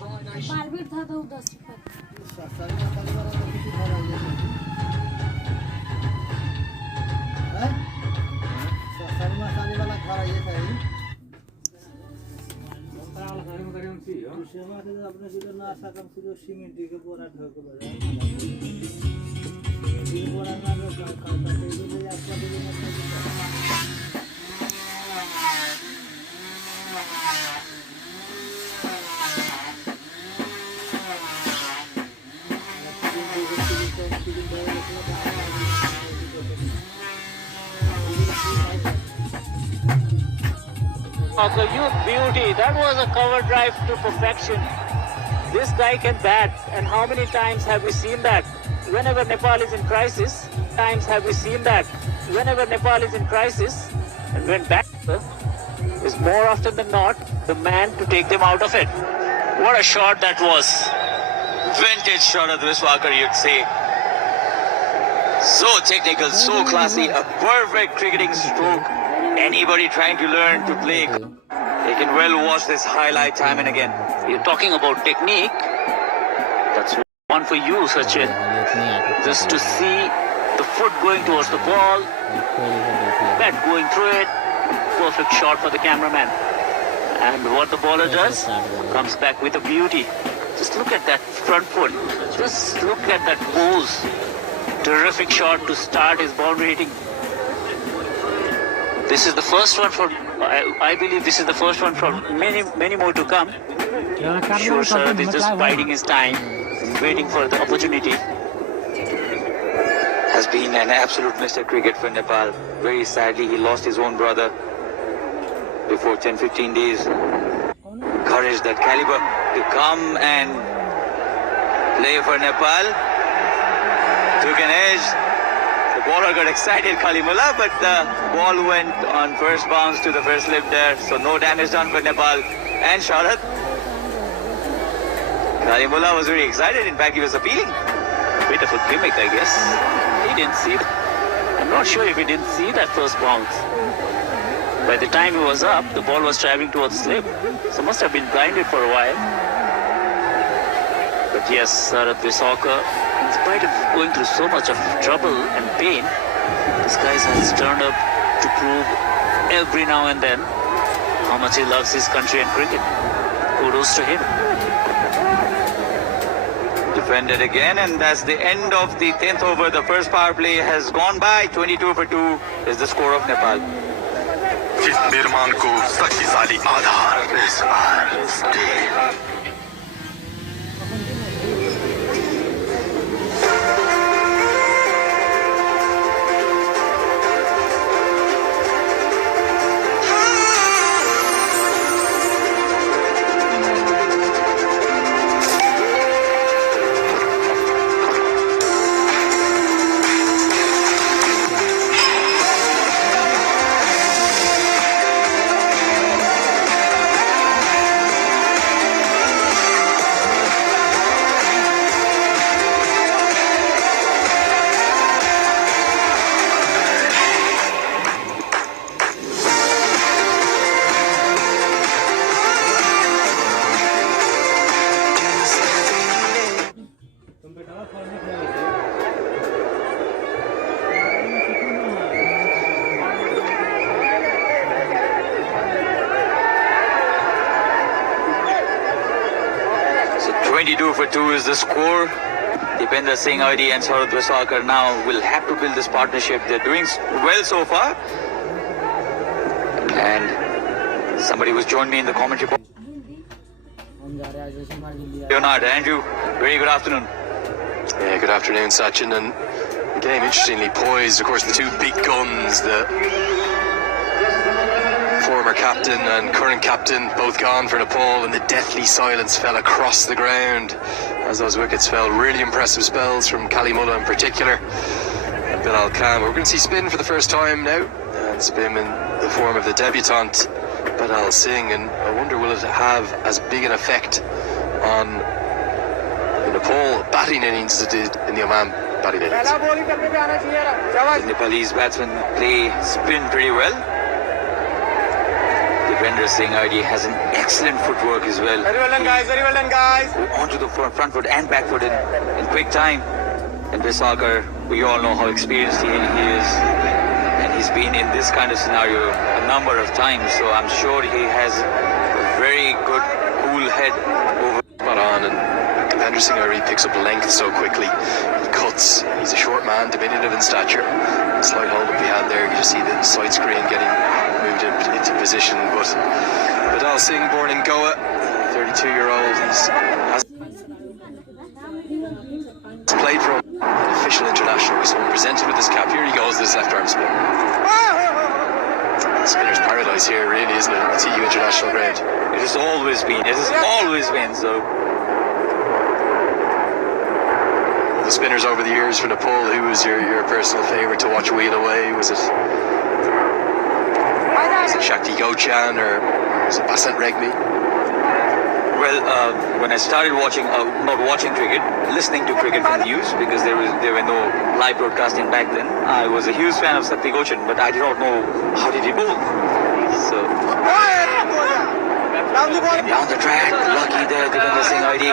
मालवीर था तो 10 रुपये You beauty, that was a cover drive to perfection. This guy can bat, and how many times have we seen that? Whenever Nepal is in crisis, times have we seen that? Whenever Nepal is in crisis, and when batter is more often than not the man to take them out of it. What a shot that was! Vintage shot of Viswakar, you'd say. So technical, so classy, a perfect cricketing stroke. Anybody trying to learn to play, they can well watch this highlight time and again. You're talking about technique. That's one for you, Sachin. Just to see the foot going towards the ball, bat going through it. Perfect shot for the cameraman. And what the bowler does, comes back with a beauty. Just look at that front foot. Just look at that pose. Terrific shot to start his boundary hitting. This is the first one for, I believe this is the first one for many more to come. Sure, sir, is just biding his time, waiting for the opportunity. Has been an absolute Mr. Cricket for Nepal. Very sadly, he lost his own brother before 10-15 days. Courage, that caliber to come and play for Nepal. Took an edge. The bowler got excited, Kalimullah, but the ball went on first bounce to the first slip there, so no damage done for Nepal. And Sharad, Kalimullah was very excited. In fact, he was appealing. Bit of a gimmick, I guess. He didn't see it. I'm not sure if he didn't see that first bounce. By the time he was up, the ball was traveling towards slip, so must have been blinded for a while. But yes, Sharad Viswakar, in spite of going through so much of trouble and pain, this guy has turned up to prove every now and then how much he loves his country and cricket. Kudos to him. Defended again, and that's the end of the 10th over. The first power play has gone by. 22 for 2 is the score of Nepal. निर्माण को शक्तिशाली आधार So 22 for 2 is the score. Dipender Singh Aidi and Sharad Viswakar now will have to build this partnership. They're doing well so far. And somebody who's joined me in the commentary box, Leonard. Andrew, very good afternoon. Yeah, good afternoon, Sachin. And the game interestingly poised. Of course, the two big guns, the former captain and current captain, both gone for Nepal, and the deathly silence fell across the ground as those wickets fell. Really impressive spells from Kalimullah in particular, and Bilal Khan. We're going to see spin for the first time now, and spin in the form of the debutant Badal Singh, and I wonder will it have as big an effect on the Nepal batting innings as it did in the Oman batting innings. The Nepalese batsmen play spin pretty well. Dipender Singh ID has an excellent footwork as well. Very well done, guys. Very well done, guys. Onto the front foot and back foot in quick time. And Visakhar, we all know how experienced he is. And he's been in this kind of scenario a number of times. So I'm sure he has a very good, cool head over. Spot on, and Dipender Singh already picks up length so quickly. He cuts. He's a short man, diminutive in stature. Slight hold up behind there. You just see the side screen getting moved into position. But Vidal Singh, born in Goa, 32-year-old, has played for an official international. So when presented with his cap, here he goes, this left arm spin. Spinner's paradise here, really, isn't it? It's EU international ground. It has always been. It has always been so. The spinners over the years for Nepal, who was your personal favourite to watch wheel away? Was it Shakti Gochan or was it Basant Regmi? Well, when I started watching, not watching cricket, listening to cricket from news, because there were no live broadcasting back then, I was a huge fan of Shakti Gochan, but I did not know how did he bowl. So down the track, lucky there, Dipender Singh ID.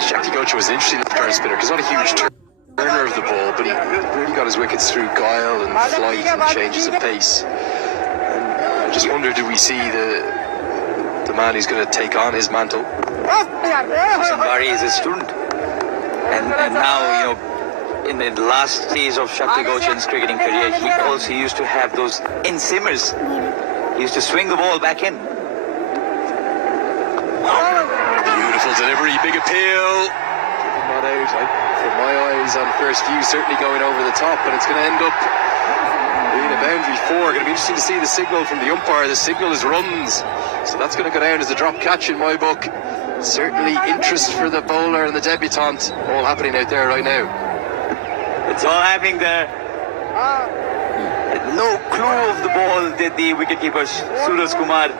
Shakti Gochan was an interesting left-arm spinner because not a huge turner of the ball, but he really got his wickets through guile and flight and changes of pace. And I just wonder, do we see the man who's going to take on his mantle? Bari is a student, and now, you know, in the last stage of Shakti Gochan's cricketing career, he also used to have those in-simmers. He used to swing the ball back in. Beautiful delivery, big appeal. Not out, from my eyes on first view, certainly going over the top, but it's going to end up being a boundary 4. Going to be interesting to see the signal from the umpire. The signal is runs, so that's going to go down as a drop catch in my book. Certainly interest for the bowler and the debutant, all happening out there right now. It's all happening there. No clue of the ball did the wicketkeeper Suraj Kumar.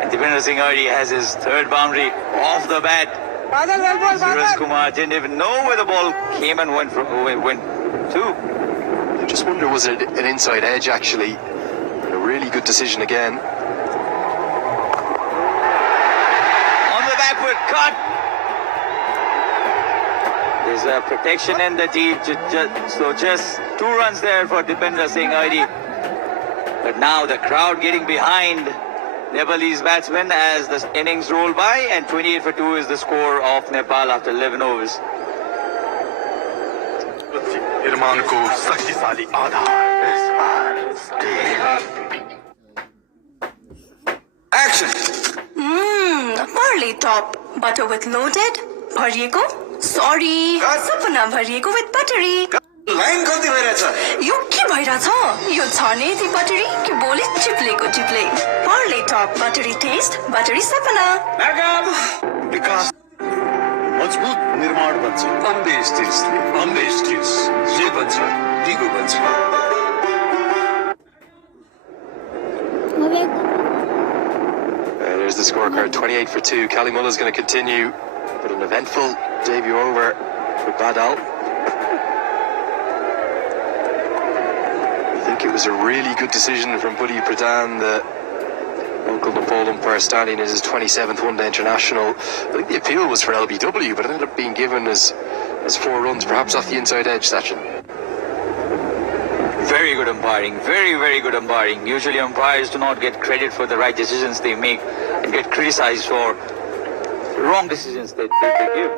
And Dipender Singh already has his third boundary off the bat. Suraj Kumar didn't even know where the ball came and went to. I just wonder, was it an inside edge actually? A really good decision again. On the backward cut. There's a protection in the deep, so just 2 runs there for Dipender Singh ID. But now the crowd getting behind Nepalese batsmen as the innings roll by, and 28 for 2 is the score of Nepal after 11 overs. निर्माण को शक्तिशाली आधार Action! Barley top, butter with loaded, bhariyeko, sorry, sapna bhariyeko with buttery. Line कति भइरहेछ यो के भइरहेछ यो छ नि ती बटरी कि बोले चिप्लेको चिप्ले Barley top, buttery taste, buttery sapna. विकास मजबुत निर्माण बन्छ अम्बे स्टिल्स जे बन्छ दिगो बन्छ There's the scorecard, 28 for 2. Cali Mullah's going to continue, but an eventful debut over for Badal. I think it was a really good decision from Buddy Pradhan, the local Nepal umpire, standing as his 27th one-day international. I think the appeal was for LBW, but it ended up being given as 4 runs, perhaps off the inside edge, Sachin. Very good umpiring, very good umpiring. Usually umpires do not get credit for the right decisions they make and get criticized for wrong decisions that they give.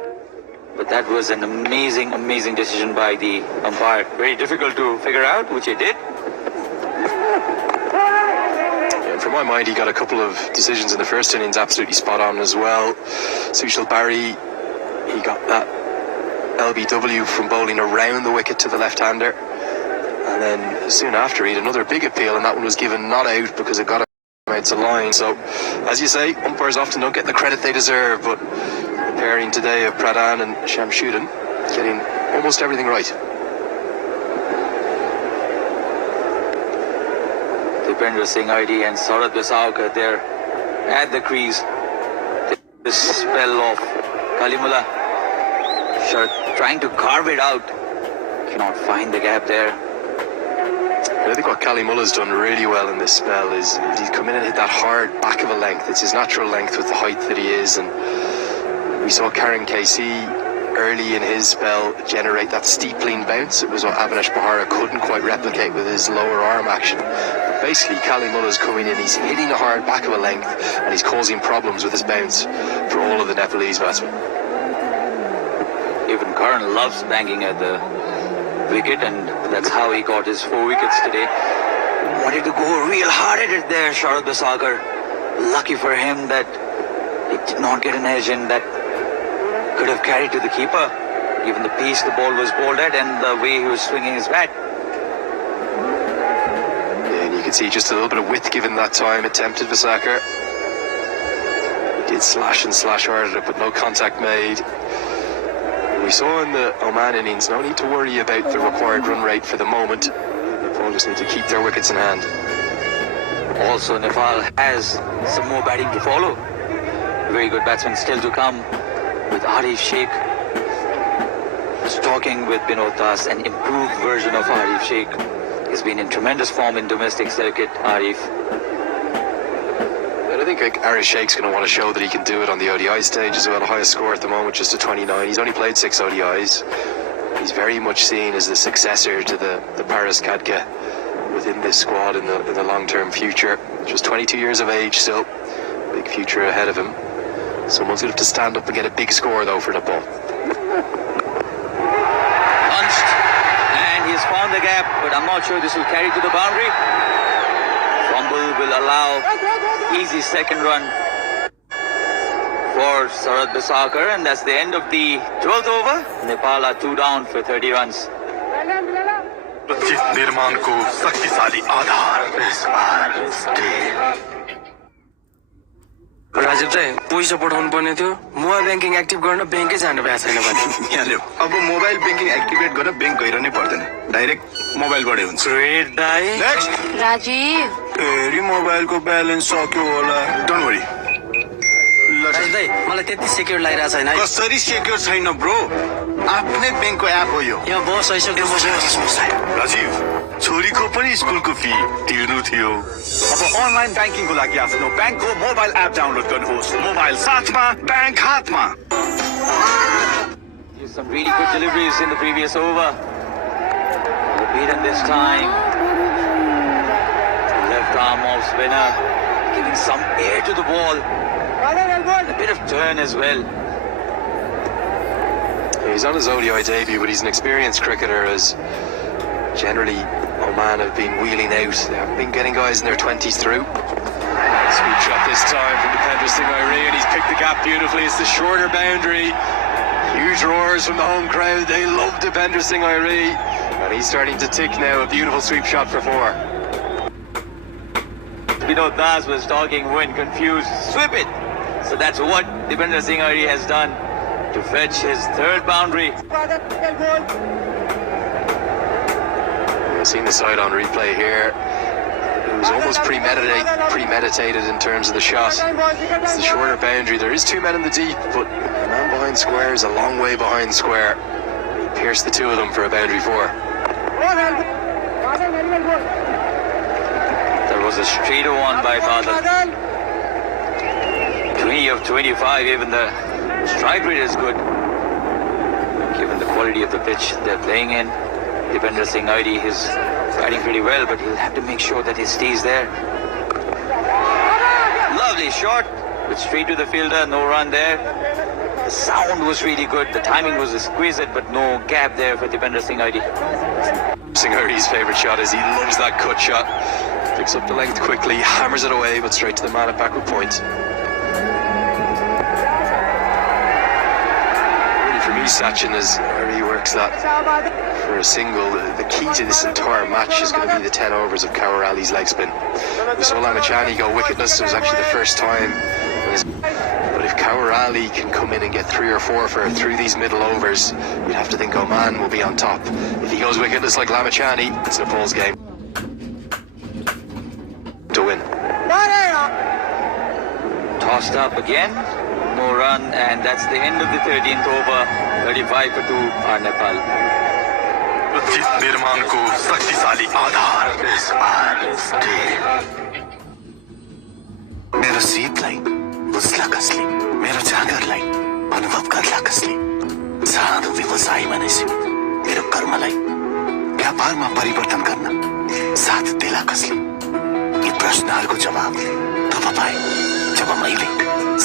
But that was an amazing decision by the umpire. Very difficult to figure out, which he did. And from my mind, he got a couple of decisions in the first innings absolutely spot on as well. Sushil Barry, he got that LBW from bowling around the wicket to the left-hander. And then soon after, he had another big appeal, and that one was given not out because it got out to line. So, as you say, umpires often don't get the credit they deserve, but the pairing today of Pradhan and Shamshuddin getting almost everything right. Dipender Singh ID and Saurav Visakhar there at the crease. This spell of Kali Mullah trying to carve it out. Cannot find the gap there. I think what Cally Mulla's done really well in this spell is he's come in and hit that hard back of a length. It's his natural length with the height that he is, and we saw Karen Casey early in his spell generate that steep lean bounce. It was what Avinash Bahara couldn't quite replicate with his lower arm action. But basically, Cally Mulla's coming in, he's hitting a hard back of a length, and he's causing problems with his bounce for all of the Nepalese batsmen. Even Karan loves banging at the wicket, and that's how he got his 4 wickets today. Wanted to go real hard at it there, Sharad Basakar. Lucky for him that he did not get an edge, and that could have carried to the keeper, given the pace the ball was bowled at and the way he was swinging his bat. Yeah, and you can see just a little bit of width given that time. It tempted Basakar. He did slash and slash hard at it, but no contact made. We saw in the Oman innings, no need to worry about the required run rate for the moment. Nepal just need to keep their wickets in hand. Also, Nepal has some more batting to follow. Very good batsmen still to come, with Arif Sheikh. Was talking with Binod Das, an improved version of Arif Sheikh. He's been in tremendous form in domestic circuit, Arif. I think Arif Sheikh's going to want to show that he can do it on the ODI stage as well. The highest score at the moment, just a 29. He's only played 6 ODIs. He's very much seen as the successor to the Paras Khadka within this squad in the long-term future. Just 22 years of age still. Big future ahead of him. Someone's going to have to stand up and get a big score though for the ball. Punched, and he's found the gap, but I'm not sure this will carry to the boundary. Fumble will allow easy second run for Sharad Basakar, and that's the end of the 12th over. Nepal are 2 down for 30 runs. चित निर्माण को शक्तिशाली आधार इस बार steel Rajiv चाहिँ पैसा पठाउनु पर्ने थियो मोबाइल ब्याङ्किङ एक्टिभ गर्न ब्याङ्कै जानु भएको छैन भने यहाँ ल्याऊ अब मोबाइल ब्याङ्किङ एक्टिभेट गर्न ब्याङ्क गइरहनै पर्दैन डाइरेक्ट मोबाइलबाटै हुन्छ ग्रेट दाइ नेक्स्ट राजीव फेरि मोबाइलको ब्यालेन्स सक्यो होला डोन्ट वरी राजीव दाइ मलाई त्यति सेक्युर लागिरहेको छैन है कसरी सेक्युर छैन ब्रो आफ्नै ब्याङ्कको एप हो यो यहाँ बस आइसक्यो राजीव छोरीको पनि स्कुलको फी तिर्नु थियो अब अनलाइन ब्याङ्किङको लागि आफ्नो ब्याङ्कको मोबाइल एप डाउनलोड गर्नुहोस् मोबाइल साथमा ब्याङ्क हातमा Some really good deliveries in the previous over. The beaten this time. Left arm off spinner, giving some air to the ball. A bit of turn as well. He's on his ODI debut, but he's an experienced cricketer, as generally Oman have been wheeling out. They haven't been getting guys in their 20s through. Sweet shot this time from Dipendra Singh Airi, and he's picked the gap beautifully. It's the shorter boundary. Huge roars from the home crowd. They love Dipendra Singh Airi, and he's starting to tick now. A beautiful sweep shot for 4. Binod Das was talking when confused. Sweep it! So that's what Dipendra Singh Airi has done to fetch his 3rd boundary. I've seen the side on replay here. It was almost premeditated in terms of the shot. It's the shorter boundary. There is 2 men in the deep, but the man behind square is a long way behind square. He pierced the 2 of them for a boundary 4. There was a straighter one by Badal. 20 of 25, even the strike rate is good. Given the quality of the pitch they're playing in, Dipendra Singh Airi is batting pretty well, but he'll have to make sure that he stays there. Lovely shot, but straight to the fielder, no run there. The sound was really good, the timing was exquisite, but no gap there for Dipendra Singh Airi. Singh Airi's favourite shot is he loves that cut shot. Picks up the length quickly, hammers it away, but straight to the man at backward point. For me, Sachin, as Airi works that for a single, the key to this entire match is going to be the 10 overs of Kaur Ali's leg spin. We saw Lamachani go wicketless. It was actually the first time. But if Kaur Ali can come in and get 3 or 4 through these middle overs, you'd have to think Oman will be on top. If he goes wicketless like Lamachani, it's Nepal's game to win. Tossed up again, no run, and that's the end of the 13th over. 35 for 2 for Nepal. जित निर्माणको शक्तिशाली आधार इस बार still मेरो सीतलाई बुझ्ला कसले मेरो जाँगरलाई अनुभव गर्ला कसले सानो व्यवसाय भनेपछि मेरो कर्मलाई व्यापारमा परिवर्तन गर्न साथ देला कसले यी प्रश्नहरूको जवाब तब पाए जब मैले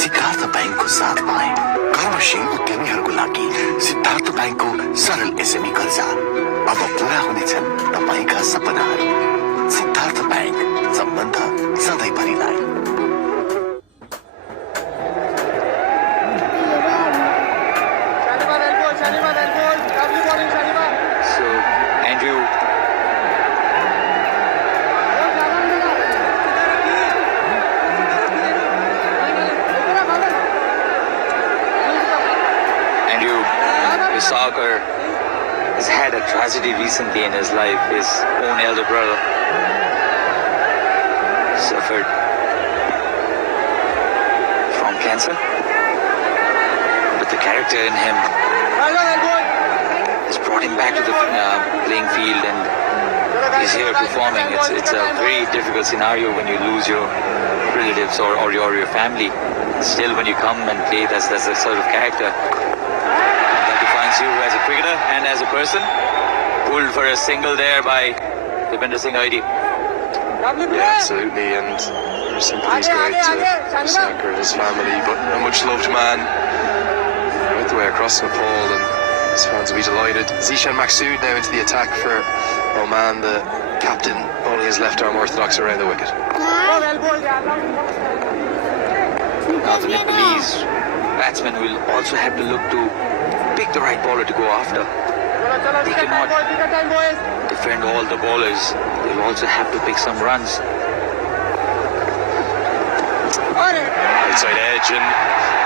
सिद्धार्थ ब्याङ्कको साथ पाएँ। कर्मशील उद्यमीहरूको लागि सिद्धार्थ ब्याङ्कको सरल एसएमई कर्जा अब पूरा हुनेछन् तपाईँका सपनाहरू। सिद्धार्थ ब्याङ्क, सम्बन्ध सधैँभरिलाई। So, Andrew, Visakhar has had a tragedy recently in his life. His own elder brother suffered from cancer, but the character in him has brought him back to the playing field, and he's here performing. It's a very difficult scenario when you lose your relatives or your family. Still, when you come and play, that's the sort of character that defines you as a cricketer and as a person. Pulled for a single there by Deepinder Singh Aidi. Yeah, absolutely, and our sympathies go out to Visakhar and his family, but a much loved man right the way across Nepal, and his fans will be delighted. Zishan Maksud now into the attack for Oman, the captain bowling his left arm orthodox around the wicket. Now the Nepalese batsmen will also have to look to pick the right bowler to go after. They cannot defend all the bowlers. They'll also have to pick some runs. Outside edge and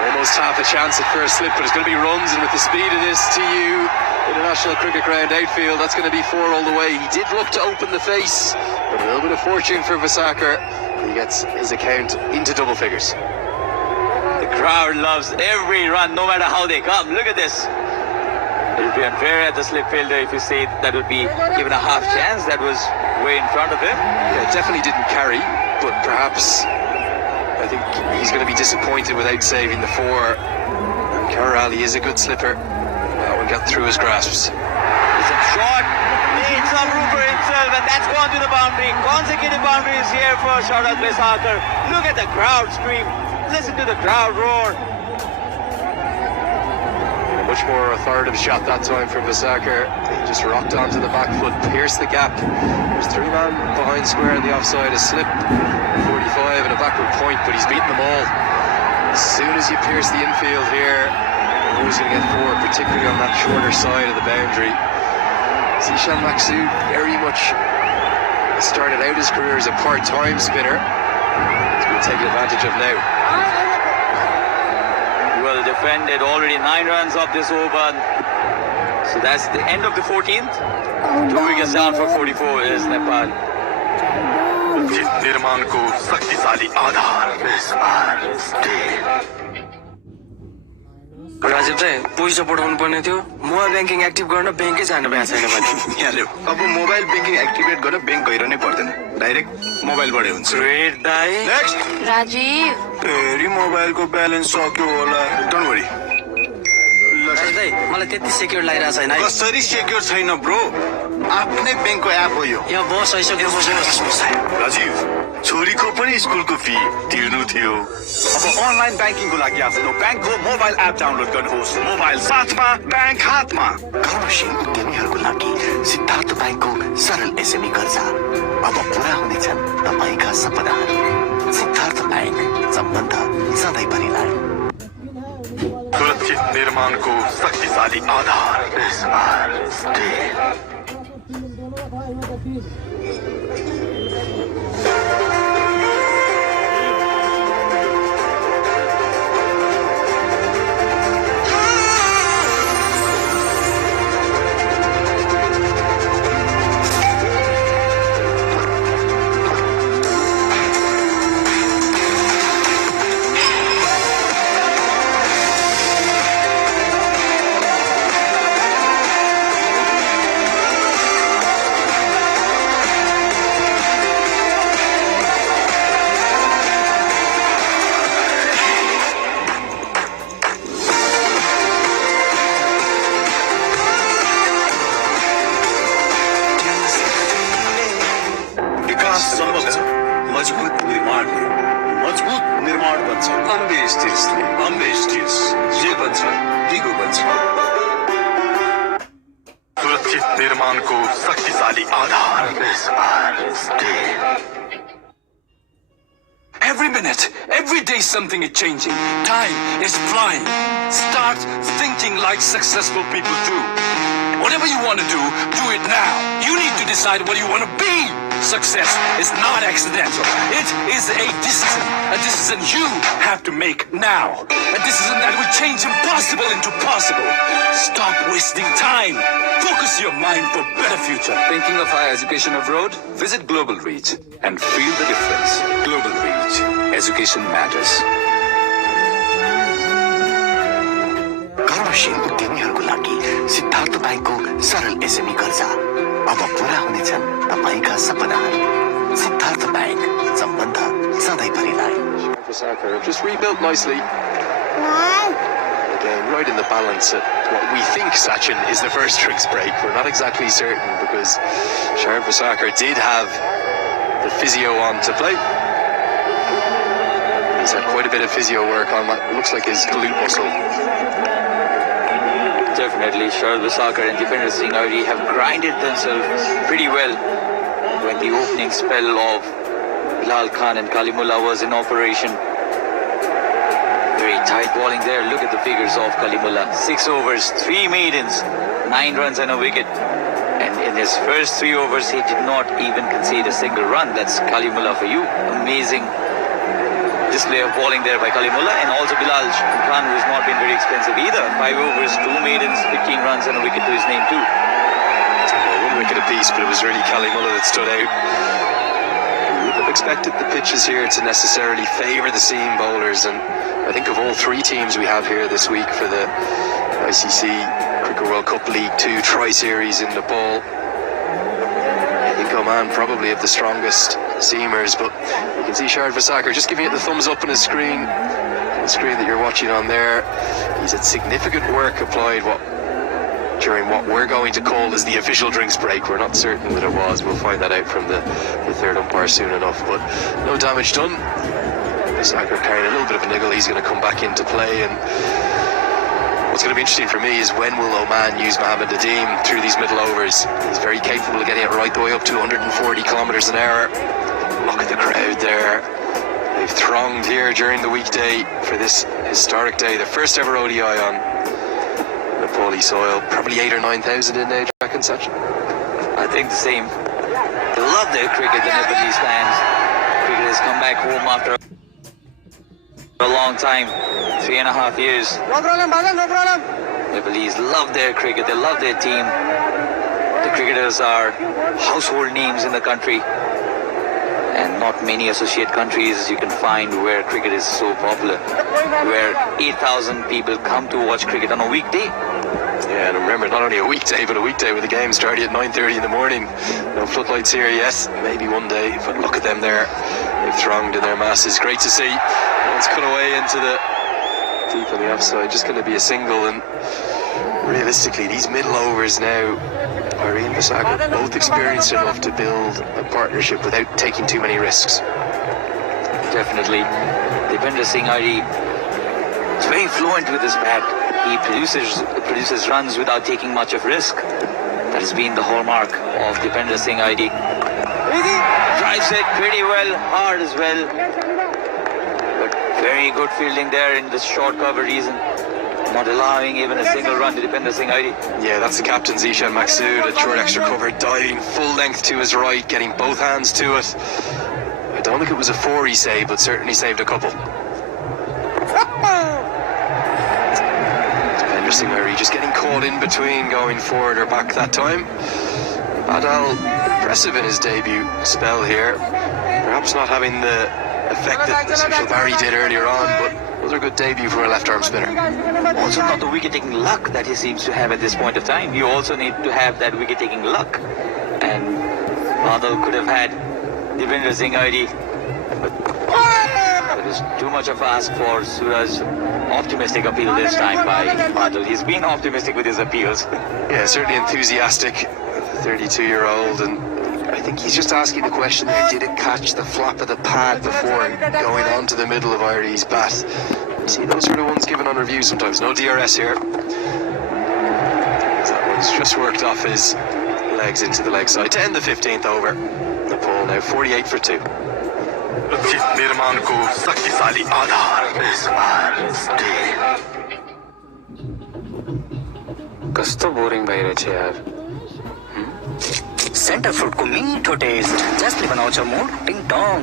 almost half a chance at first slip, but it's going to be runs, and with the speed of this TU International Cricket Ground outfield, that's going to be 4 all the way. He did look to open the face, but a little bit of fortune for Visakhar. He gets his account into double figures. The crowd loves every run, no matter how they come. Look at this. It would be unfair at the slip fielder if you say that would be given a half chance. That was way in front of him. Yeah, it definitely didn't carry, but perhaps I think he's going to be disappointed without saving the 4. And Kar Ali is a good slipper. That one got through his grasps. It's a shot. Needs some room for himself, and that's gone to the boundary. Consecutive boundaries here for Shaunak Visakhar. Look at the crowd scream. Listen to the crowd roar. A much more authoritative shot that time from Visakhar. He just rocked onto the back foot, pierced the gap. There's 3 men behind square on the offside, a slip, 45 and a backward point, but he's beaten them all. As soon as you pierce the infield here, you're always going to get 4, particularly on that shorter side of the boundary. Zishan Maksud very much started out his career as a part-time spinner. He's been taken advantage of now. Well defended, already 9 runs off this over. So that's the end of the 14th. 2 wickets down for 44 is Nepal. जित निर्माणको शक्तिशाली आधार इस बार still Rajiv दाइ पैसा पठाउनु पर्ने थियो mobile banking active गर्न ब्याङ्कै जानु भएको छैन भने यहाँ ल्याऊ। अब मोबाइल ब्याङ्किङ एक्टिभेट गर्न ब्याङ्क गइरहनै पर्दैन, डाइरेक्ट मोबाइलबाटै हुन्छ। ग्रेट दाइ। नेक्स्ट। राजीव फेरि मोबाइलको ब्यालेन्स सक्यो होला। Don't worry. राजीव दाइ मलाई त्यति सेक्युर लागिरहेको छैन है। कसरी सेक्युर छैन ब्रो? आफ्नै ब्याङ्कको एप हो यो। यहाँ बस आइसक्यो। राजीव, छोरीको पनि स्कुलको फी तिर्नु थियो। अब अनलाइन ब्याङ्किङको लागि आफ्नो ब्याङ्कको मोबाइल एप डाउनलोड गर्नुहोस्। मोबाइल साथमा, ब्याङ्क हातमा। कर्मशील उद्यमीहरूको लागि सिद्धार्थ ब्याङ्कको सरल एसएमई कर्जा अब पूरा हुनेछन् तपाईँका सपनाहरू। सिद्धार्थ ब्याङ्क, सम्बन्ध सधैँभरिलाई। सुरक्षित निर्माणको शक्तिशाली आधार इस बार स्टिल बन्छ अम्बेस्टियस जे बन्छ दिगो बन्छ सुरक्षित निर्माणको शक्तिशाली आधार Every minute, every day something is changing. Time is flying. Start thinking like successful people do. Whatever you want to do it now. You need to decide what you want to be. Success is not accidental. It is a decision you have to make now. A decision that will change impossible into possible. Stop wasting time. Focus your mind for better future. Thinking of higher education abroad? Visit Global Reach and feel the difference. Global Reach. Education matters. कर्मशील उद्यमीहरूको लागि सिद्धार्थ ब्याङ्कको सरल SME कर्जा अब पूरा हुनेछन् तपाईँका सपनाहरू Siddharth bank सम्बन्ध सधैँभरिलाई Soccer just rebuilt nicely. Again, right in the balance at what we think, Sachin, is the first drinks break. We're not exactly certain because Sharp Soccer did have the physio on to play. He's had quite a bit of physio work on that. It looks like his glute muscle. Definitely, Sharad Soccer and Dipender Singh already have grinded themselves pretty well when the opening spell of Bilal Khan and Kalimullah was in operation. Very tight bowling there. Look at the figures of Kalimullah. 6 overs, 3 maidens, 9 runs and a wicket. And in his first 3 overs, he did not even concede a single run. That's Kalimullah for you. Amazing display of bowling there by Kalimullah, and also Bilal Khan, who has not been very expensive either. 5 overs, 2 maidens, 15 runs and a wicket to his name too. One wicket apiece, but it was really Kalimullah that stood out. We would have expected the pitches here to necessarily favour the seam bowlers, and I think of all 3 teams we have here this week for the ICC Cricket World Cup League 2 Tri-Series in Nepal, I think Oman probably have the strongest seamers, but you can see Shard Vasakar just giving it the thumbs up on his screen, the screen that you're watching on there. He's had significant work applied during what we're going to call as the official drinks break. We're not certain that it was. We'll find that out from the third umpire soon enough, but no damage done. Vasakar carrying a little bit of a niggle. He's going to come back into play, and what's going to be interesting for me is when will Oman use Mohamed Nadeem through these middle overs. He's very capable of getting it right the way up to 140 kilometres an hour. Look at the crowd there. They've thronged here during the weekday for this historic day, the first ever ODI on Nepali soil. Probably 8,000 or 9,000 in there, do you reckon, Sachin? I think the same. They love their cricket, the Nepalese fans. Cricket has come back home after a long time, 3.5 years. No problem. Nepalese love their cricket, they love their team. The cricketers are household names in the country, and not many associate countries you can find where cricket is so popular, where 8,000 people come to watch cricket on a weekday. Yeah, and remember, not only a weekday, but a weekday with the game starting at 9:30 in the morning. No floodlights here, yes, maybe one day, but look at them there. They've thronged in their masses. Great to see. It's cut away into the deep on the offside, just going to be a single, and realistically, these middle overs now, Irene Vasakar both experienced enough to build a partnership without taking too many risks. Definitely. Dipender Singh already is very fluent with his bat. He produces runs without taking much of risk. That has been the hallmark of Dipender Singh ID. Drives it pretty well, hard as well. But very good fielding there in the short cover region. Not allowing even a single run to Dipender Singh ID. Yeah, that's the captain, Zishan Maksud, at short extra cover, diving full length to his right, getting both hands to it. I don't think it was a 4 he saved, but certainly saved a couple. Dipender Singh ID just getting caught in between going forward or back that time. Badal, impressive in his debut spell here. Perhaps not having the effect that Sushil Bari did earlier on, but another good debut for a left-arm spinner. Also not the wicket-taking luck that he seems to have at this point of time. You also need to have that wicket-taking luck. And Badal could have had Dipender Singh ID, but it was too much of ask for Suraj. Optimistic appeal this time by Badal. He's been optimistic with his appeals. Yeah, certainly enthusiastic, 32-year-old, and I think he's just asking the question there, did it catch the flap of the pad before going on to the middle of Irie's bat? See, those are the ones given on review sometimes. No DRS here. That one's just worked off his legs into the leg side to end the 15th over. Nepal now 48 for 2. चित निर्माणको शक्तिशाली आधार कस्तो boring भइरहेछ यार centre फ्रुटको मिठो test जसले बनाउँछ mood टिङ टङ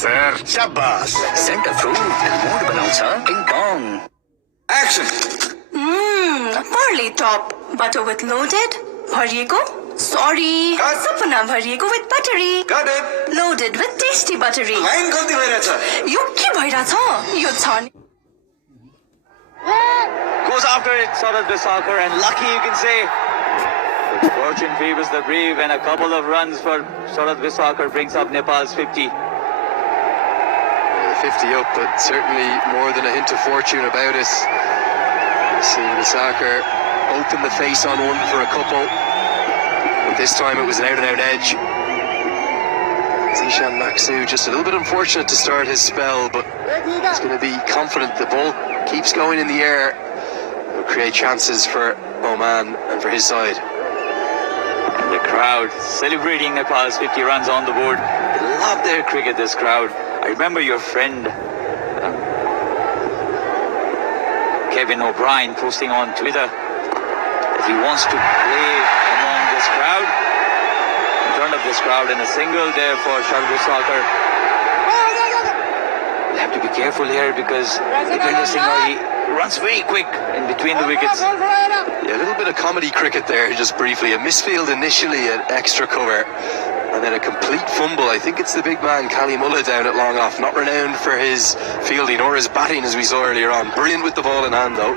सर शाबाश सेन्टर फ्रुट मुड बनाउँछ टिङ टङ action Parley top, butter with loaded, भरिएको, sorry, सपना भरिएको with buttery, Got it. loaded with tasty buttery. Line गल्ती भइरहेछ यो के भइरहेछ? यो छ नि goes after it, Saurabh Desakar, and lucky you can say. But fortune favors the brave, and a couple of runs for Saurabh Desakar brings up Nepal's 50. 50 up, but certainly more than a hint of fortune about it. Seeing Desakar open the face on one for a couple, but this time it was an out-and-out edge. Zishan Maksud just a little bit unfortunate to start his spell, but he's going to be confident. The ball keeps going in the air. It'll create chances for Oman and for his side. And the crowd celebrating Nepal's 50 runs on the board. They love their cricket, this crowd. I remember your friend Kevin O'Brien posting on Twitter that he wants to play among this crowd, in front of this crowd, and a single there for Saurabh Desakar. We'll have to be careful here because Dipender Singh Auri runs very quick in between the wickets. Yeah, a little bit of comedy cricket there, just briefly. A misfield initially at extra cover, and then a complete fumble. I think it's the big man, Cali Mullah, down at long off. Not renowned for his fielding or his batting, as we saw earlier on. Brilliant with the ball in hand, though.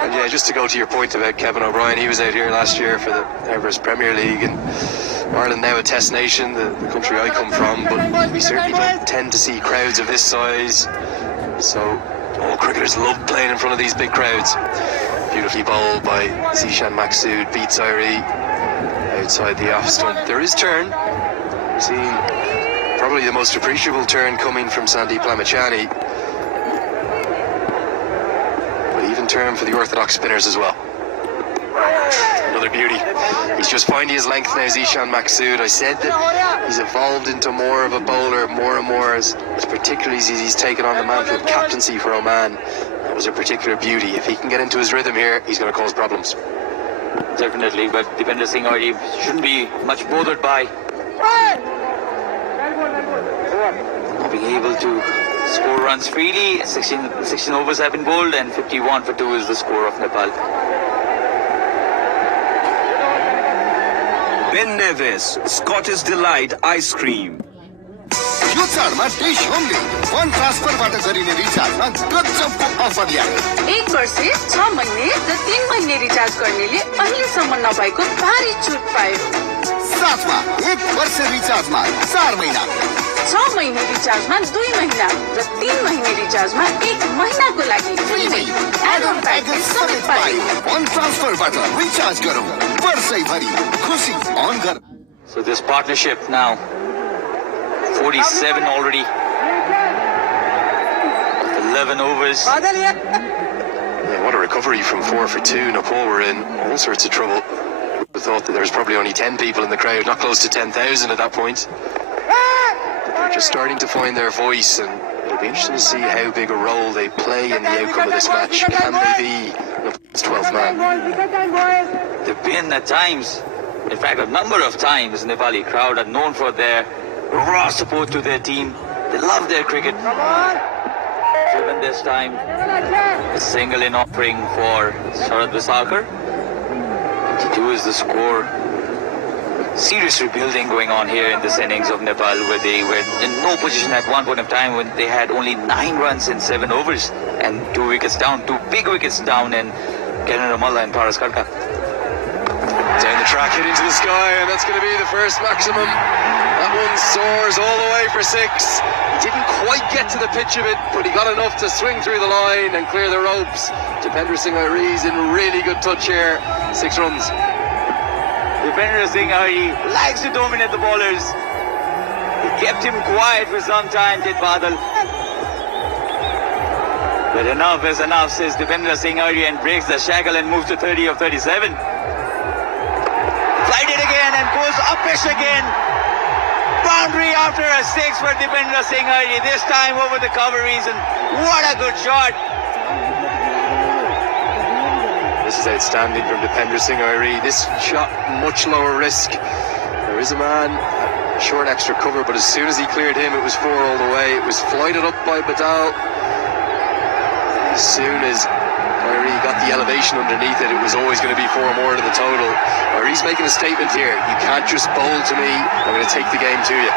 And yeah, just to go to your point about Kevin O'Brien, he was out here last year for the Everest Premier League, and Ireland now a test nation, the country I come from, but we certainly don't tend to see crowds of this size. So all cricketers love playing in front of these big crowds. Beautifully bowled by Zishan Maksud, beats Irie outside the off stump. There is turn. We've seen probably the most appreciable turn coming from Sandeep Lamichhane, but even turn for the orthodox spinners as well. Another beauty. He's just finding his length now, Zishan Maksud. I said that he's evolved into more of a bowler more and more, as particularly as he's taken on the mantle of captaincy for Oman. That was a particular beauty. If he can get into his rhythm here, he's going to cause problems. Definitely, but Dipender Singh Auri shouldn't be much bothered by not being able to score runs freely. 16 overs have been bowled, and 51 for 2 is the score of Nepal. Ben Nevis, Scottish Delight Ice Cream. Yo चाडमा dish होमले fund ट्रान्सफरबाट गरिने रिचार्जमा गजबको offer ल्यायो 1 वर्ष 6 महिने र 3 महिने recharge गर्नेले अहिलेसम्म नभएको भारी छुट पायो साथमा 1 वर्ष रिचार्जमा 4 महिना 6 महिने रिचार्जमा 2 महिना र 3 महिने रिचार्जमा 1 महिनाको लागि फ्रीमै एड अन प्याकेज समेत पायो फन्ड ट्रान्सफरबाट रिचार्ज गरौँ वर्षैभरि खुसी अन गर So this partnership now 47 already. 11 overs. Yeah, what a recovery from 4 for 2. Nepal were in all sorts of trouble. I thought that there was probably only 10 people in the crowd, not close to 10,000 at that point. But they're just starting to find their voice, and it'll be interesting to see how big a role they play in the outcome of this match. Can they be Nepal's 12th man? They've been at times, in fact a number of times, Nepali crowd are known for their raw support to their team. They love their cricket. Driven this time, a single in offering for Saurabh Desakar. 52 is the score. Serious rebuilding going on here in this innings of Nepal, where they were in no position at one point of time when they had only 9 runs in 7 overs and 2 wickets down, 2 big wickets down in Karen Ramallah and Paras Khadka. Down the track, hit into the sky, and that's going to be the first maximum That one soars all the way for 6. He didn't quite get to the pitch of it, but he got enough to swing through the line and clear the ropes. Dipender Singh Ari's in really good touch here. 6 runs. Dipender Singh Ari likes to dominate the bowlers. He kept him quiet for some time, did Badal. But enough is enough, says Dipender Singh Ari, and breaks the shackle and moves to 30 of 37. Flight it again and goes upish again. Boundary after a 6 for Dipender Singh Ari, this time over the cover reason. What a good shot. This is outstanding from Dipender Singh Ari. This shot, much lower risk. There is a man short extra cover, but as soon as he cleared him, it was 4 all the way. It was flighted up by Badal. As soon as Ari got the elevation underneath it, it was always going to be 4 more to the total. Ari's making a statement here. You can't just bowl to me. I'm going to take the game to you.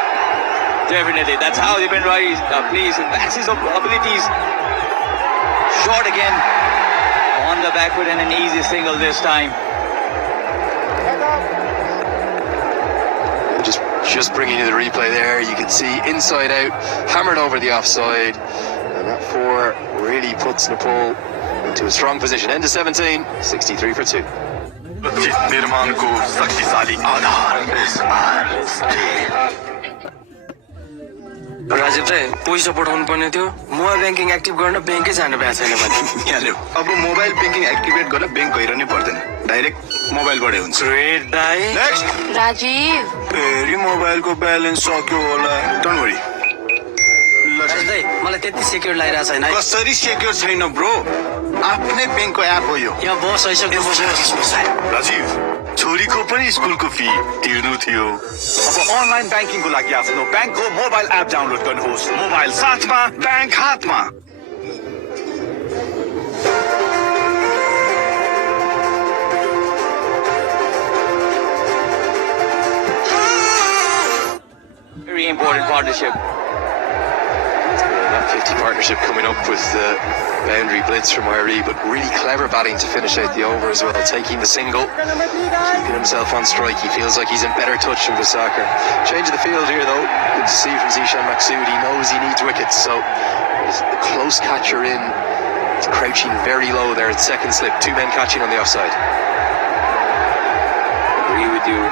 Definitely, that's how Dipender Ari plays and backs his abilities. Short again, on the back foot and an easy single this time. Just bringing you the replay there, you can see inside out, hammered over the offside, and that 4 really puts Nepal into a strong position. End of 17, 63 for 2. निर्माणको शक्तिशाली आधार राजीव राई पैसा पठाउनु पर्ने थियो mobile banking active गर्न ब्याङ्कै जानु भएको छैन भने यहाँ ल्याऊ अब मोबाइल ब्याङ्किङ एक्टिभेट गर्न ब्याङ्क गइरहनै पर्दैन डाइरेक्ट मोबाइलबाटै हुन्छ ग्रेट दाइ नेक्स्ट राजीव फेरि मोबाइलको ब्यालेन्स सक्यो होला डोन्ट वरी राजीव दाइ मलाई त्यति सेक्युर लागिरहेको छैन है कसरी सेक्युर छैन ब्रो आफ्नै ब्याङ्कको एप हो यो यहाँ बस आइसक्नु राजीव छोरीको पनि स्कुलको फी तिर्नु थियो अब अनलाइन ब्याङ्किङको लागि आफ्नो ब्याङ्कको मोबाइल एप डाउनलोड गर्नुहोस् मोबाइल साथमा ब्याङ्क हातमा Very important partnership. That 50 partnership coming up with the boundary blitz from Irie, but really clever batting to finish out the over as well, taking the single, keeping himself on strike. He feels like he's in better touch than Vasakar. Change of the field here though, good to see from Zishan Maksud. He knows he needs wickets, so there's a close catcher in. He's crouching very low there at second slip, 2 men catching on the offside. Agree with you.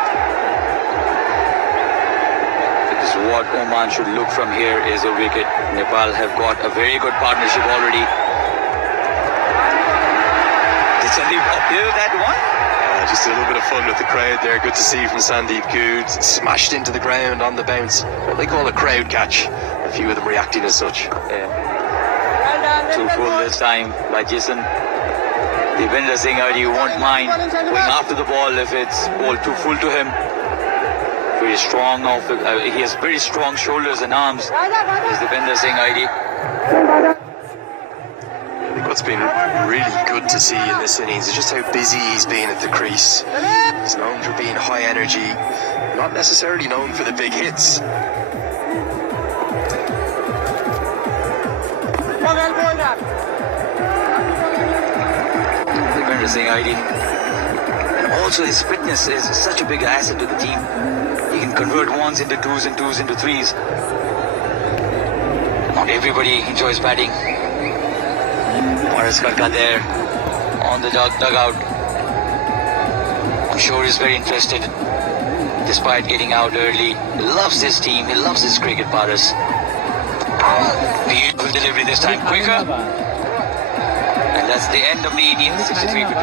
What Oman should look from here is a wicket. Nepal have got a very good partnership already. Did Sandeep appeal that one? Just a little bit of fun with the crowd there. Good to see from Sandeep Good. Smashed into the ground on the bounce. What they call a crowd catch. A few of them reacting as such. Yeah. Too full this time by Jason. Dipender Singh Ari won't mind going after the ball if it's ball too full to him. Very strong he has very strong shoulders and arms. Is Dipender Singh Ari. I think what's been really good to see in this innings is just how busy he's been at the crease. He's known for being high energy, not necessarily known for the big hits. Dipender Singh Ari. And also his fitness is such a big asset to the team. He can convert 1s into 2s and 2s into 3s. Not everybody enjoys batting. Paras Karka there on the dugout. I'm sure he's very interested despite getting out early. He loves his team. He loves his cricket, Paras. Beautiful delivery this time. Quicker. And that's the end of the 18th, 63 for 2.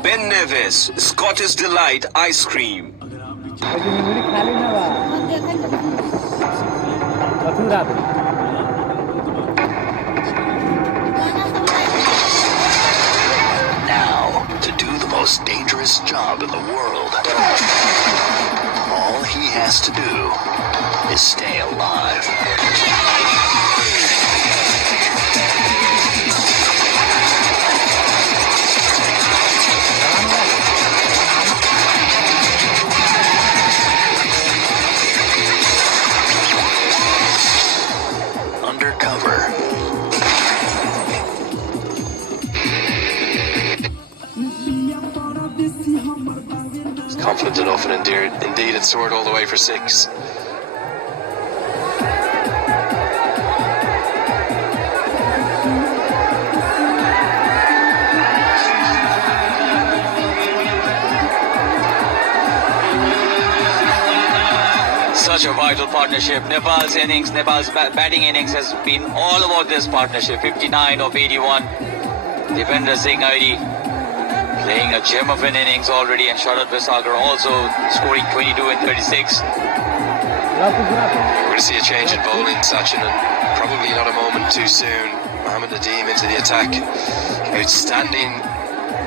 Ben Nevis, Scottish Delight Ice Cream. Now, to do the most dangerous job in the world, all he has to do is stay alive. Undercover. confident enough, and indeed it soared all the way for 6. Such a vital partnership. Nepal's batting innings has been all about this partnership. 59 of 81. Devendra Singh Airi playing a gem of an innings already, and Sharad Vesagar also scoring 22 and 36. We're going to see a change in bowling, Sachin, and probably not a moment too soon. Mohammad Nadeem into the attack. Outstanding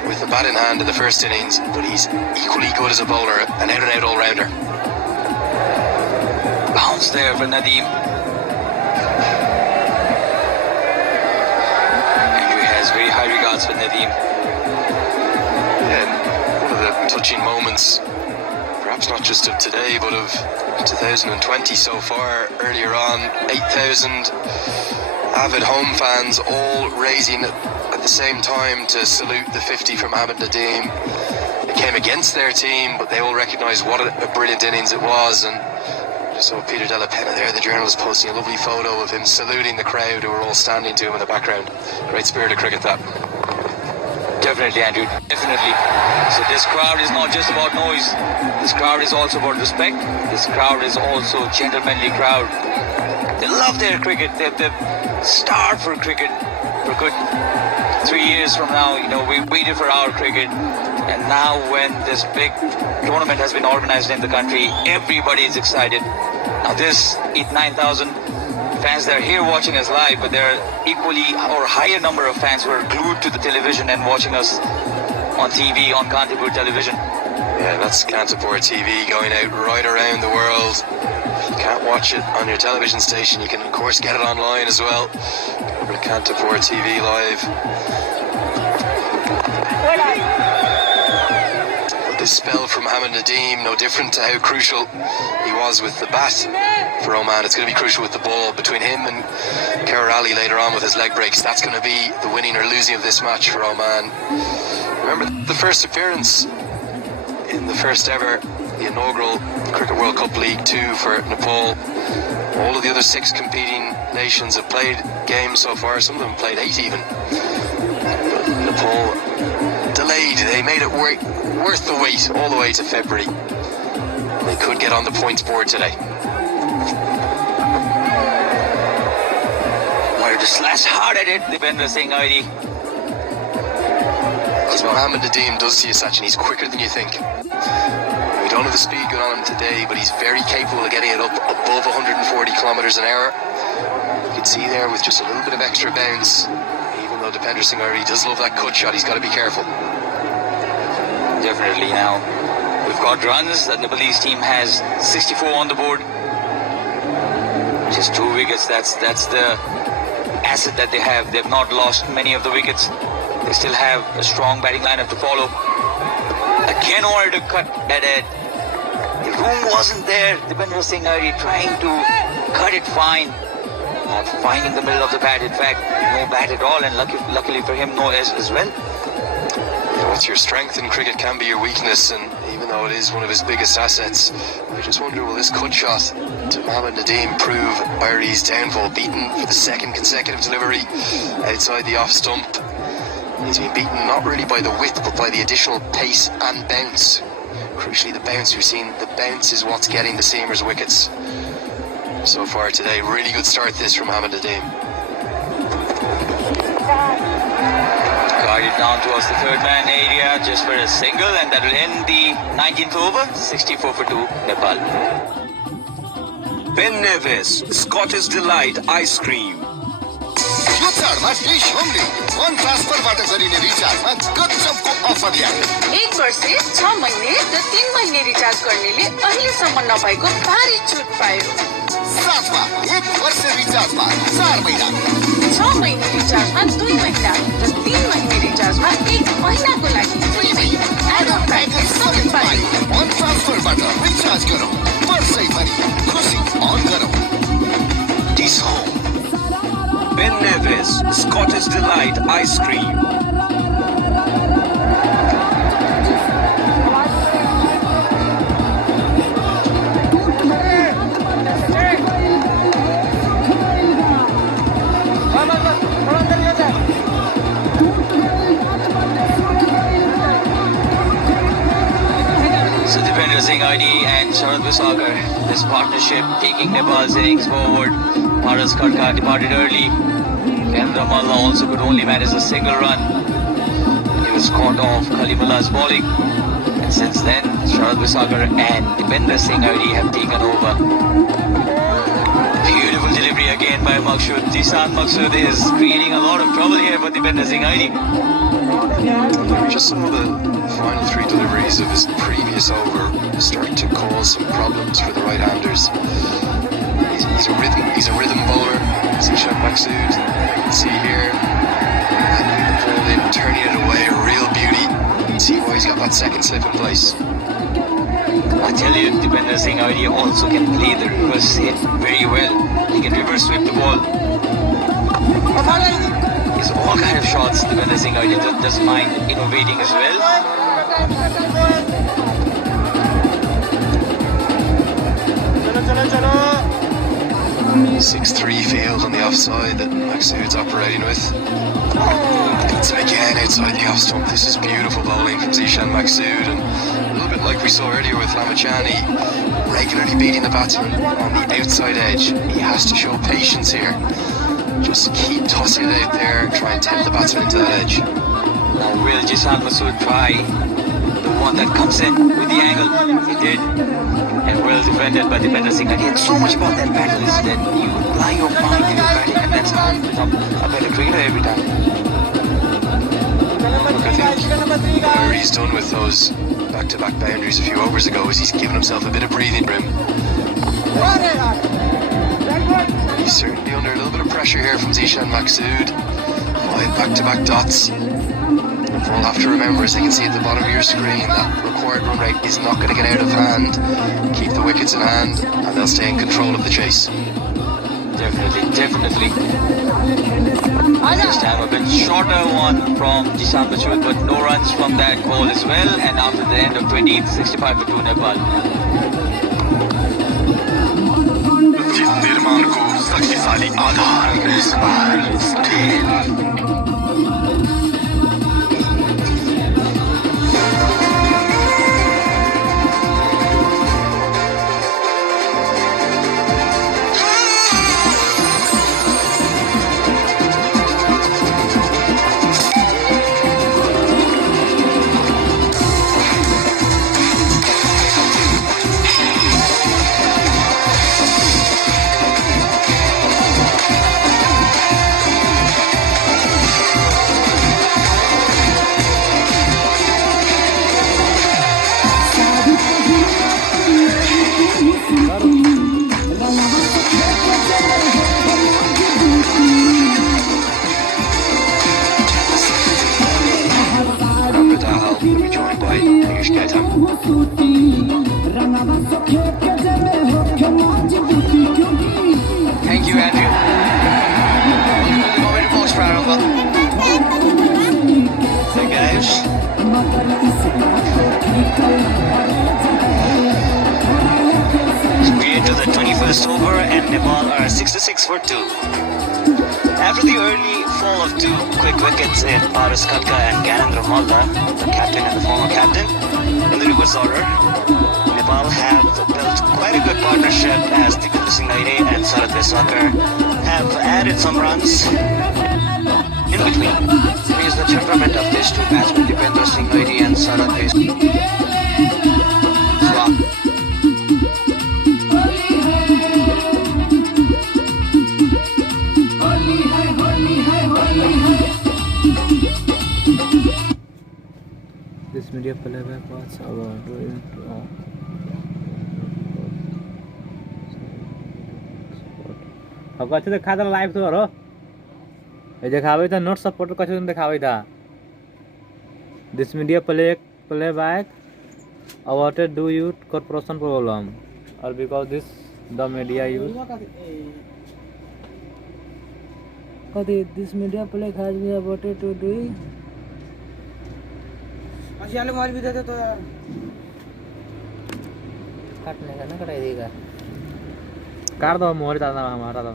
with the bat in hand in the first innings, but he's equally good as a bowler, an out-and-out all-rounder. Bounce there for Nadeem. Andrew has very high regards for Nadeem. Yeah, one of the touching moments, perhaps not just of today, but of 2020 so far. Earlier on, 8,000 avid home fans all raising at the same time to salute the 50 from Mohammad Nadeem. It came against their team, but they all recognised what a brilliant innings it was. And so Peter Della Penna there, the journalist, posting a lovely photo of him saluting the crowd who were all standing to him in the background. Great spirit of cricket, that. Definitely, Andrew, definitely. So this crowd is not just about noise. This crowd is also about respect. This crowd is also a gentlemanly crowd. They love their cricket. They've starved for cricket for good 3 years from now. You know, we waited for our cricket. And now when this big tournament has been organized in the country, everybody is excited. Now this 9,000 fans that are here watching us live, but there are equally or higher number of fans who are glued to the television and watching us on TV, on Kantipur television. Yeah, that's Kantipur TV going out right around the world. If you can't watch it on your television station, you can of course get it online as well. Over to Kantipur TV Live. This spell from Mohammad Nadeem, no different to how crucial he was with the bat for Oman. It's going to be crucial with the ball between him and Kerr Ali later on with his leg breaks. That's going to be the winning or losing of this match for Oman. Remember the first appearance in the first ever, the inaugural Cricket World Cup League 2 for Nepal. All of the other 6 competing nations have played games so far. Some of them played 8 even. But Nepal delayed. They made it worth the wait all the way to February. They could get on the points board today. Wanted to slash hard at it, Devendra Singh Airi. As Mohammad Nadeem does to you, Sachin, he's quicker than you think. We don't have the speed going on him today, but he's very capable of getting it up above 140 kilometres an hour. You can see there with just a little bit of extra bounce. Even though Devendra Singh Airi does love that cut shot, he's got to be careful. Definitely. Now we've got runs. The Nepalese team has 64 on the board. Just 2 wickets. That's the asset that they have. They've not lost many of the wickets. They still have a strong batting lineup to follow. Again, wanted to cut at it. The room wasn't there. Devendra Singh Airi trying to cut it fine. Not finding the middle of the bat. In fact, no bat at all, and luckily for him, no as well. What's your strength in cricket can be your weakness, and even though it is one of his biggest assets, I just wonder, will this cut shot to Mohammad Nadeem prove Airi's downfall? Beaten for the 2nd consecutive delivery outside the off stump. He's been beaten not really by the width, but by the additional pace and bounce. Crucially, the bounce. We've seen the bounce is what's getting the seamers wickets so far today. Really good start this from Mohammad Nadeem. Guided down towards the third man area just for a single, and that will end the 19th over. 64 for 2, Nepal. Ben Nevis, Scottish Delight Ice Cream. Yo चाडमा dish होमले one ट्रान्सफरबाट गरिने रिचार्जमा गजबको offer ल्यायो। 1 वर्ष 6 महिने र 3 महिने recharge गर्नेले अहिलेसम्म नभएको भारी छुट पायो। साथमा 1 वर्ष रिचार्जमा 4 महिना, 6 महिने रिचार्जमा 2 महिना र 3 महिने रिचार्जमा 1 महिनाको लागि फ्री एड अन प्याकेज सबै पाइयो। वन ट्रान्सफरबाट रिचार्ज गरौँ, वर्षैभरि खुसी अन गरौँ। This home. Ben Nevis, Scottish Delight Ice Cream. Dipender Singh ID and Sharad Visakar. This partnership taking Nepal's innings forward. Paras Khadka departed early. Kendra Malla also could only manage a single run. He was caught off Kalimullah's bowling. And since then, Sharad Visakar and Dipender Singh ID have taken over. Beautiful delivery again by Maqsood. Jishan Maqsood is creating a lot of trouble here for Dipender Singh ID. Just some of the final three deliveries of his previous over starting to cause some problems for the right-handers. He's a rhythm bowler, Zishan Maqsood. You can see here, handling the ball in, turning it away, a real beauty. You can see why he's got that second slip in place. I tell you, Dipender Singh ID also can play the reverse hit very well. He can reverse sweep the ball. He's all kind of shots. Dipender Singh ID doesn't mind innovating as well. 6-3 field on the offside that Maqsood's operating with. Beats him again outside the off stump. This is beautiful bowling from Zishan Maqsood, and a little bit like we saw earlier with Lamachani, regularly beating the batsman on the outside edge. He has to show patience here. Just keep tossing it out there, try and tempt the batsman into that edge. Now will Jishan Maqsood try the one that comes in with the angle? He did. And well defended by Dipender Singh. And so much about that battle is that you apply your mind in your batting, and that's how you become a better cricketer every time. Look, I think where he's done with those back-to-back boundaries a few overs ago is he's given himself a bit of breathing room. He's certainly under a little bit of pressure here from Zishan Maqsood. 5 back-to-back dots. And we'll have to remember, as you can see at the bottom of your screen, that required run rate is not going to get out of hand. Keep the wickets in hand, and they'll stay in control of the chase. Definitely. This time a bit shorter one from Jishan Maqsood, but no runs from that ball as well. And after the end of 20, 65 for 2 Nepal. निर्माणको शक्तिशाली आधार Thank you, Andrew. Welcome to the box, Pranamba. Hey, guys. We enter the 21st over and Nepal are 66 for 2. After the early fall of 2 quick wickets in Paras Khadka and Gyanendra Malla, the captain and the former captain, in the reverse order, Nepal have built quite a good partnership as Dipender Singh ID and Sharad Visakar have added some runs in between. Here's the temperament of these two batsmen, Dipender Singh ID and Sharad Visakar. This media playback was about doing अब अच्छे देखा था live तो रो ये दिखावे था note support कैसे तुम दिखावे था this media playback awarded due to corporation problem or because this the media use this media play has been awarded to do आशियाले मोबाइल भी दे दे तो यार काटने का ना कटाई देगा काट दो मोबाइल दादा हमारा तो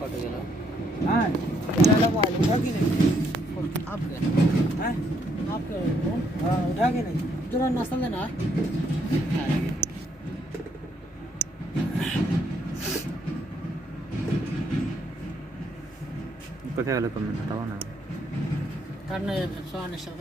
कट गया हां चलो मोबाइल का भी नहीं आप उठा के नहीं जरा नाश्ता लेना कथे वाले कमेंट हटाओ ना करने 100 निश्चित